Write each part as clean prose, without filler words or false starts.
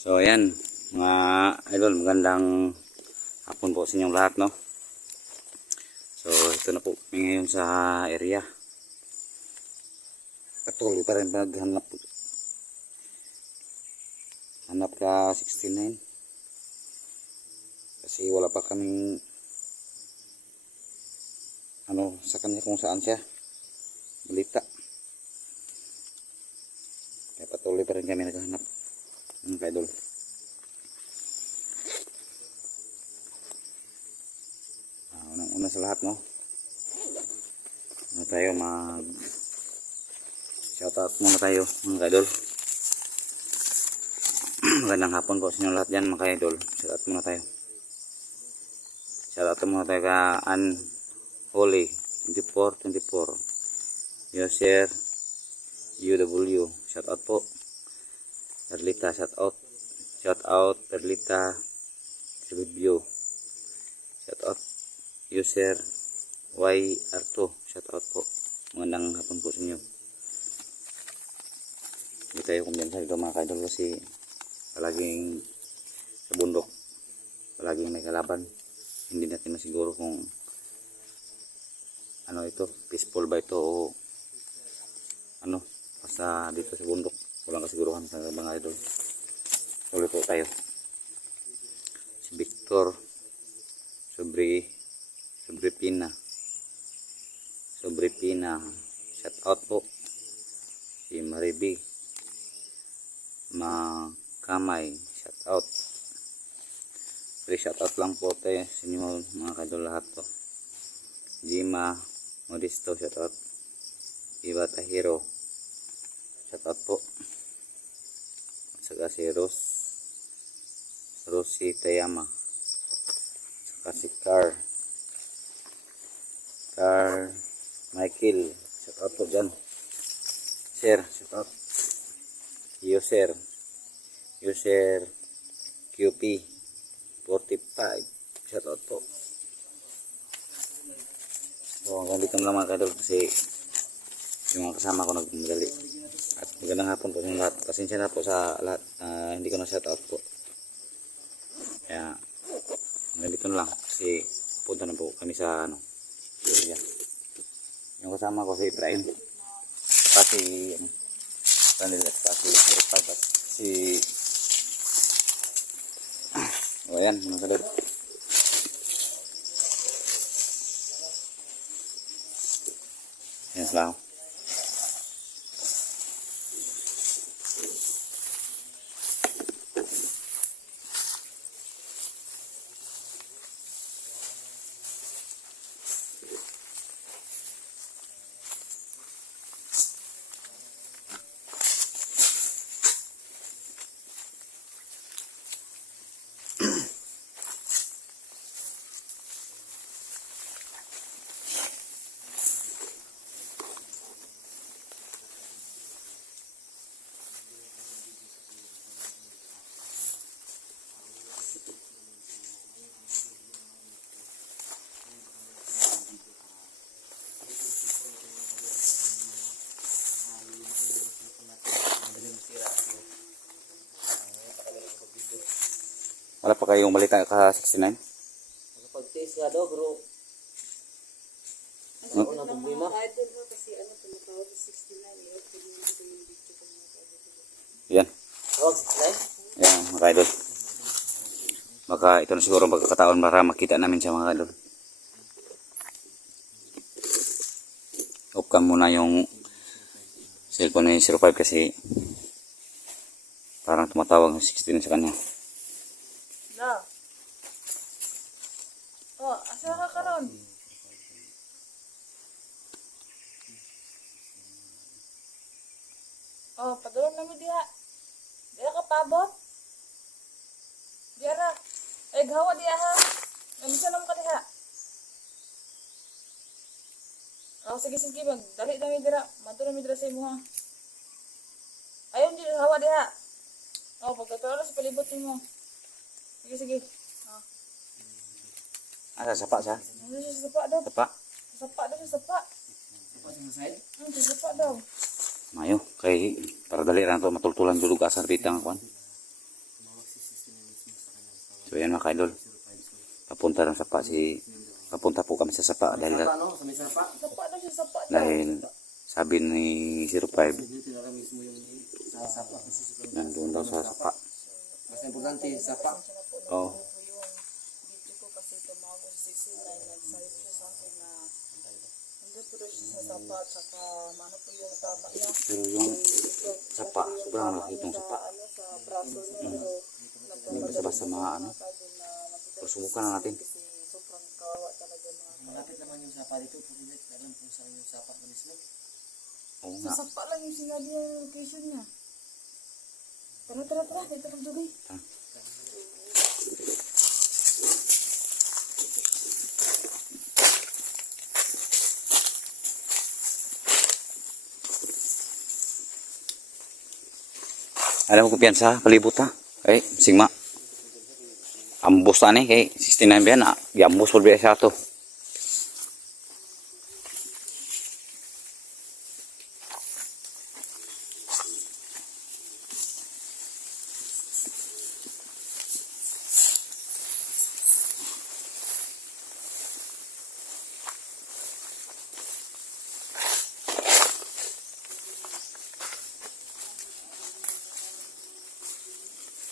So ayan mga idol, magandang hapon po sa inyong lahat, no? So ito na po kami ngayon sa area. Patuloy pa rin maghanap ka 69 kasi wala pa kaming sa kanya kung saan siya balita, kaya patuloy pa rin kami naghahanap mga idol. Unang-una sa lahat, no, tayo mag shoutout muna tayo mga idol. Magandang hapon po sa inyo lahat dyan mga idol. Shoutout muna tayo. Shoutout muna tayo ka Holy 2424 User UW. Shoutout po Perlita. Shoutout Perlita Review. Shoutout User YR2. Shoutout po. Magandang hapon po sa inyo. Hindi tayo kumbiyansa dito mga idol kasi palaging sa bundok, palaging may kalaban. Hindi natin masiguro kung ito, peaceful ba ito o basta dito sa bundok walang kasiguruhan sa mga idol. Tuloy po tayo. Si Victor Sobrepina, shout out po. Si Maribi Makamay, shout out. Free shout out lang po tayo sa inyo mga kadol lahat to. Jima Modisto, shout out. Iba Tahiro, shout out po. Saka si Rosie Tayama, saka si Car Michael, shout out po dyan. Share, shout out. User QP 45, shout out po. So hanggang dito lang mga kadol kasi yung mga kasama ko nagmadali. At magandang hapon po sa lahat. Pasensya na po sa lahat, hindi ko na shout out po. Kaya hanggang dito na lang kasi punta na po kami sa area. Yung kasama ko si Ibrahim kasi ayan mga kadol. Yan lang. Wala pa kayong balita ka 69? Pag-taste nga daw, bro. Ako na problema. Yan. Tawag 69? Yan mga idol. Baka ito na siguro magkakataon para makita namin siya mga idol. Off cam muna yung cellphone ni 05 kasi parang tumatawag ng 69 sa kanya. Na. Oh, asa ka karon? Oh, padulong namin diha. Diha ka pabot? Diha ra. Ay, gawa diha ha. Namisa naman ka diha. Oh, sige. Magdali namin dira. Manto namin dira sa imo ha. Ayaw di hawa diha. Oh, pagkatapos sa palibot mo. Sige. Oh. Asa sapa siya? Ano siya sa sapa daw? Sapa? Sapa daw siya sapa. Sapa sa side? Sa sapa daw. Mayo kay para dali ra to matultulan jud og asar bitang kwan. yan mga kaidol. Papunta ng sapa papunta po kami sa sapa dahil Ano? Sa may sapa? Sapa na siya, sapa na. dahil sabi ni 05 Dito na lang mismo yung sa sapa. Kasi nandun daw sa sapa. mas importante sapa. Oh. Dito ko kasi tumawag si 69, nagsabi siya sa akin na nandun po daw siya sa sapa at saka ano po yung tama niya. Pero yung sapa, sobrang laki itong sapa. Ano sa braso niya, pero Hindi basta-basta mga ano. Pero subukan na natin. kasi sobrang kawawa talaga mga Malapit naman yung sapa dito. Pulit. Alam kung saan yung sapa na mismo. Oo sa nga. sapa lang yung sinabi yung location niya. Tara, tara, tara, dito magdugay. Alam mo kumpiyansa, palibot ha. Ay, sigma. Ambos na ni, kay 69 ba yan, ambos po biya siya to.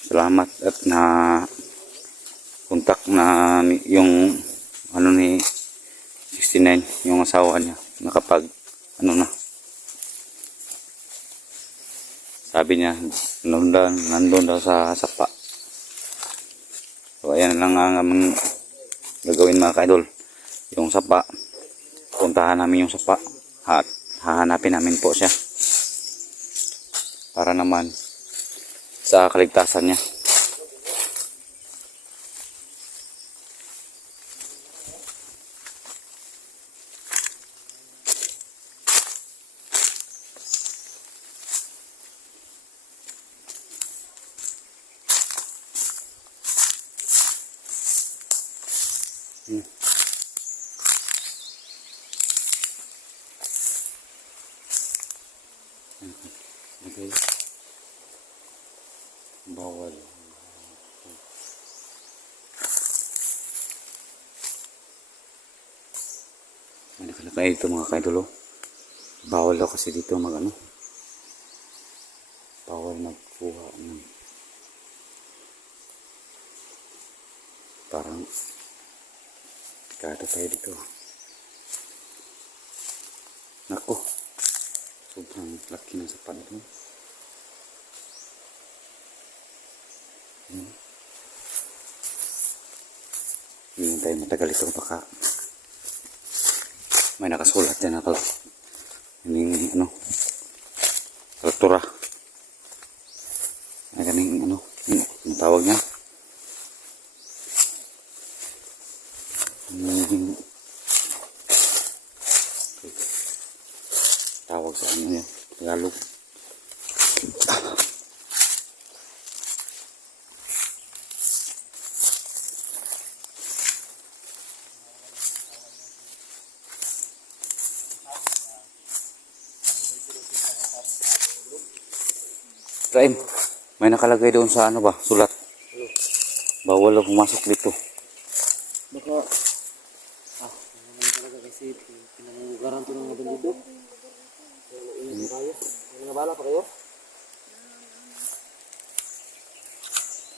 Salamat at na kontak na yung ano ni 69 yung asawa niya nakapag ano na sabi niya nandun daw sa sapa. So ayan lang ang aming gagawin mga kaidol, yung sapa, puntahan namin yung sapa at hahanapin namin po siya para naman sa kaligtasan niya. Okay. Bawal. May nakalagay dito mga kaidolo. Bawal daw kasi dito mag ano. Bawal magkuha ng parang kada tayo dito. Nako. Sobrang laki ng sapat ito. Hindi tayo matagal ito baka may nakasulat dyan na hindi ano kaltura ay kaning ano yung tawag niya tawag sa ano niya Tagalog. Raim, may nakalagay doon sa ano ba, sulat. Bawal na pumasok dito. Baka, naman talaga kasi pinangugaran to ng mga bandido. Ingat na kayo. May mga bala pa kayo?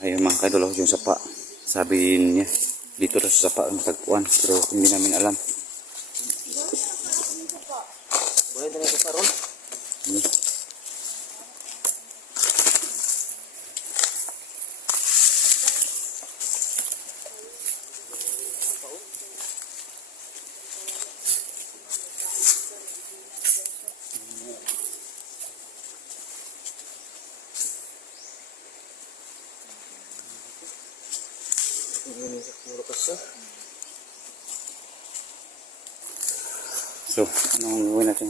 Ayun mga kaidol, yung sapa. Sabi niya, dito na sa sapa ang tagpuan. Pero hindi namin alam. Boleh tayo sa ron? Ini sa lokasyon. So, anong gawin natin?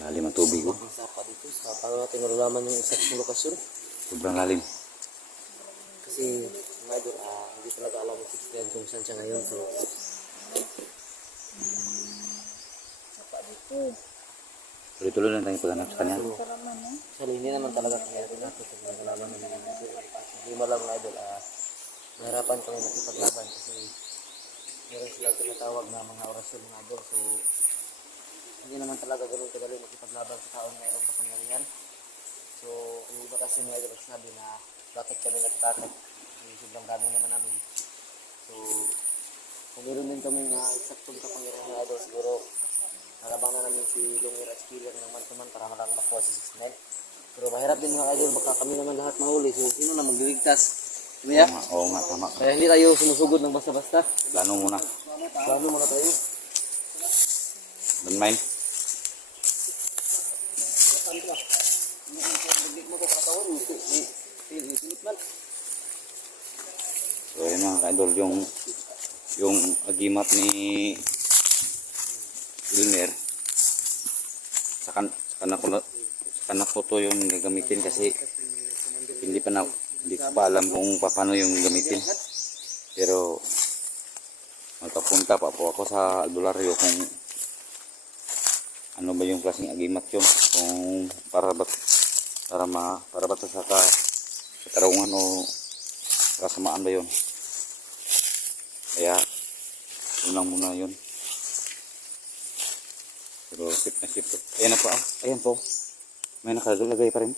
Lalim ang tubig ko. Ang sapa dito. Paano natin malalaman yung exact lokasyon? Sobrang lalim. Kasi mga idol, hindi talaga alam ko kung saan siya ngayon. So, Saka dito. Tuloy-tuloy lang tayong paghanap sa kanya. Karaman, no? Actually, hindi naman talaga kaya rin natin sa mga kalaban ng mga idol. Hindi mo lang mga idol, nahirapan kami makipaglaban kasi meron sila tinatawag na mga orasyon mga idol. So, hindi naman talaga ganun kadali makipaglaban sa taong mayroong kapangyarihan. So, yung iba kasi mga idol sabi na bakit kami natatakot. Kasi sobrang dami naman namin. So, kung meron din kami na eksaktong kapangyarihan mga idol, siguro narabang na namin si Lungir at Spiller ng man-to-man para malang makuha si 69. Pero mahirap din mga idol, baka kami naman lahat mahuli. So, sino na magliligtas? Kuya? Oo nga, tama. Kaya hindi tayo sumusugod ng basta-basta. Plano muna. Plano muna tayo. Don't mind. So yun mga ka-idol, yung agimat ni Wilmer, sa kanak ko to yung gagamitin kasi hindi ko pa alam kung paano yung gamitin. Pero magpapunta pa po ako sa albularyo kung ano ba yung klaseng agimat yun, kung para ba to sa katarungan o kasamaan ba yun. Kaya yun lang muna yun. Pero sip na sip to. Ayan na po, ayan po, may nakalagay pa rin.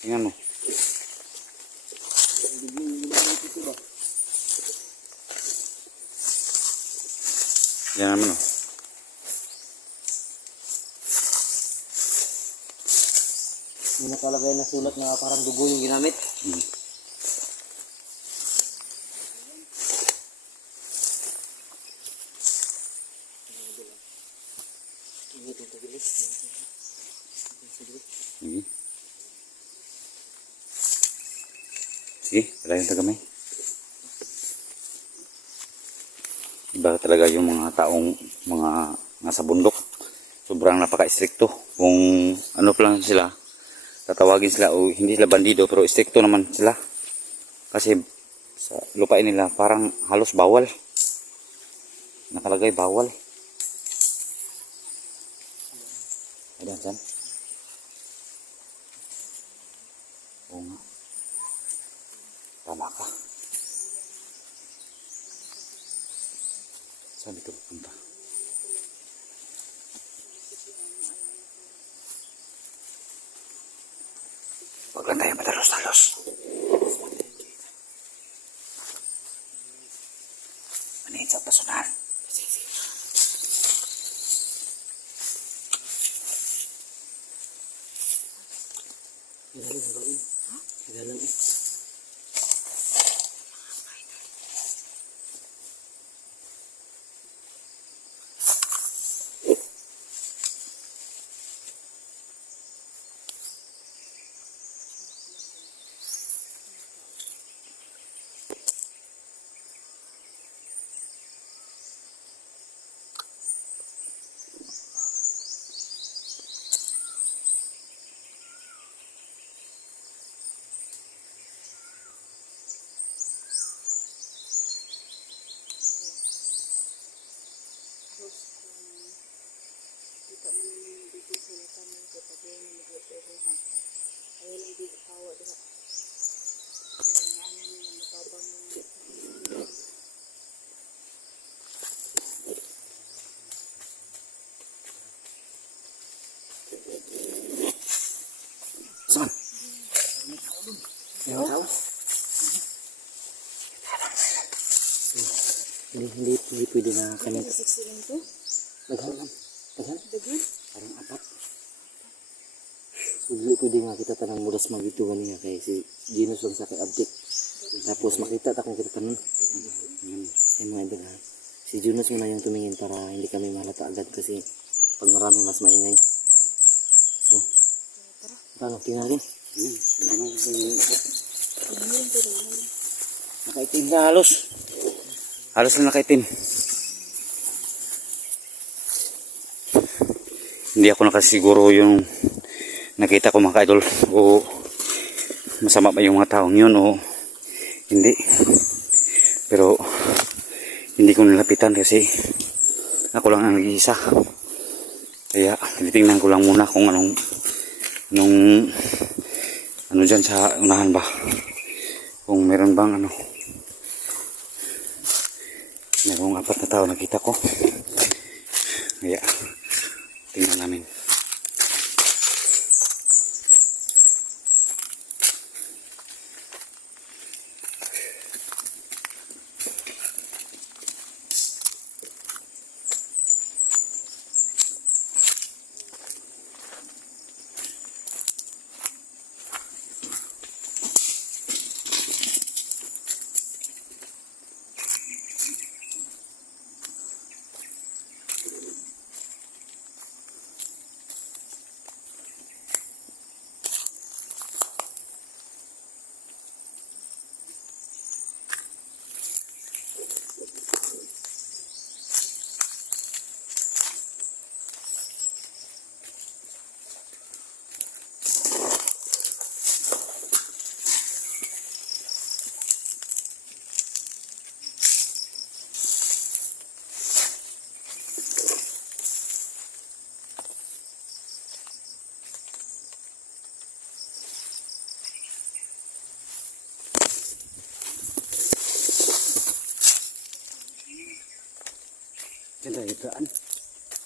Tingnan mo. Yan naman o. May nakalagay na sulat na parang dugo yung ginamit. Sige, wala yung tagamay. Iba talaga yung mga taong mga nasa bundok. Sobrang napaka-istrikto. Kung ano pa lang sila, tatawagin sila o hindi sila bandido pero istrikto naman sila. Kasi sa lupain nila parang halos bawal. Nakalagay bawal. Ayan, saan? Oo nga. Tama ka. Saan ito pupunta? Huwag lang tayo madalos-dalos. Manihin sa personal. Galang eh. Saan? May tao? Hindi pwede na kanya. Daghan. Parang apat. So, hindi pwede nga kita tanang mudas magito ganyan kaya si Genus lang sa kay-update. Tapos makita takong kita tanong. Ay mga idol ha. Si Genus muna yung tumingin para hindi kami malata agad kasi pag marami mas maingay. So, paano? Tingnan rin. Nakaitim na halos. Halos na nakaitim. Hindi ako nakasiguro yung nakita ko mga ka-idol o masama ba yung mga taong yun o hindi. Pero hindi ko nilapitan kasi ako lang ang nag-iisa. Kaya tinitingnan ko lang muna kung ano dyan sa unahan ba. Kung meron bang merong 4 na tao nakita ko. Kaya tingnan namin.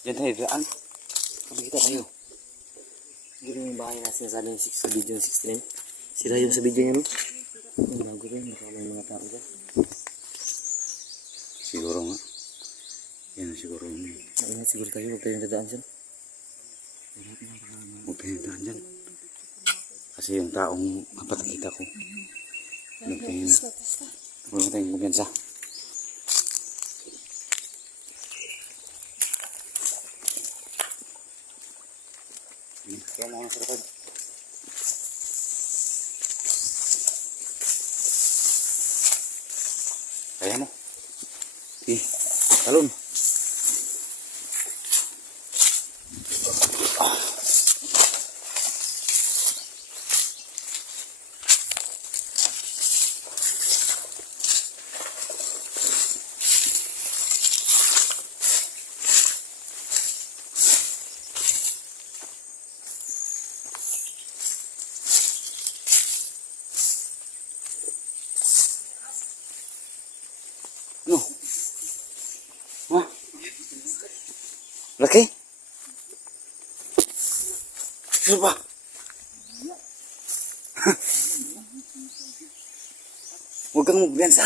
Diyan tayo daan. Makikita tayo. Siguro yung bahay na sinasabi sa video 69. Sila yung sa video niya, no? Bago rin, baka may mga tao dyan. Siguro nga. Yan siguro yun. Naingat siguro tayo, huwag tayong dadaan dyan. Huwag tayong daan dyan. Kasi yung taong mapatakita ko. Huwag tayong kumpiyansa. Kaya mo sa likod. Kaya mo. Talon. Ano? Ha? Laki? Sino ba? Huwag kang magbiyansa.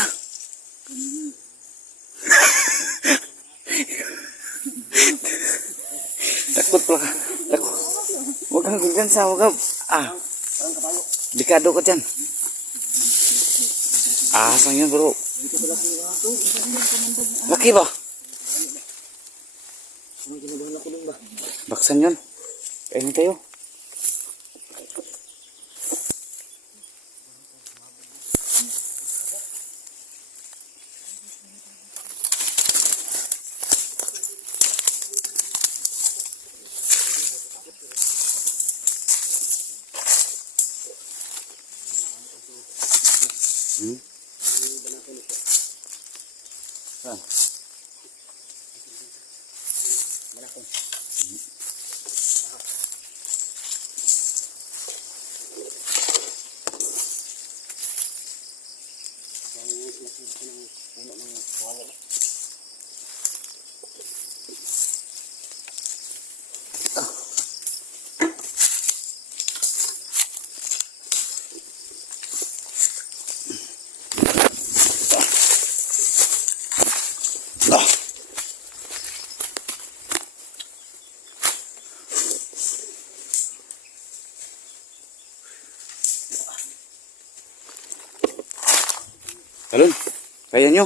Takot pala ka. Takot. Huwag kang magbiyansa. Huwag kang... Delikado ka dyan. Asang yun bro. Laki ba? Baksan yun. Kainin tayo. Saan? Talon, kaya nyo.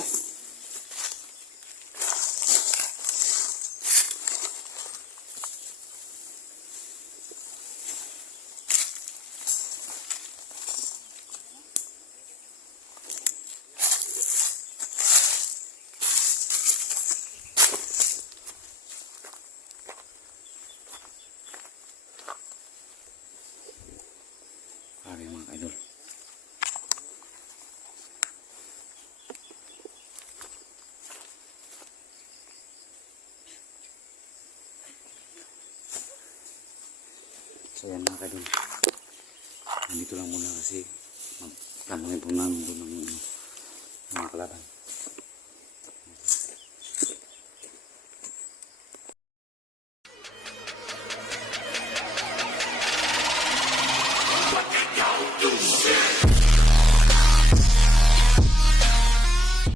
Mga idol. So yan mga kadol. Nandito lang muna kasi magtanongin po namin doon ng mga kalaban.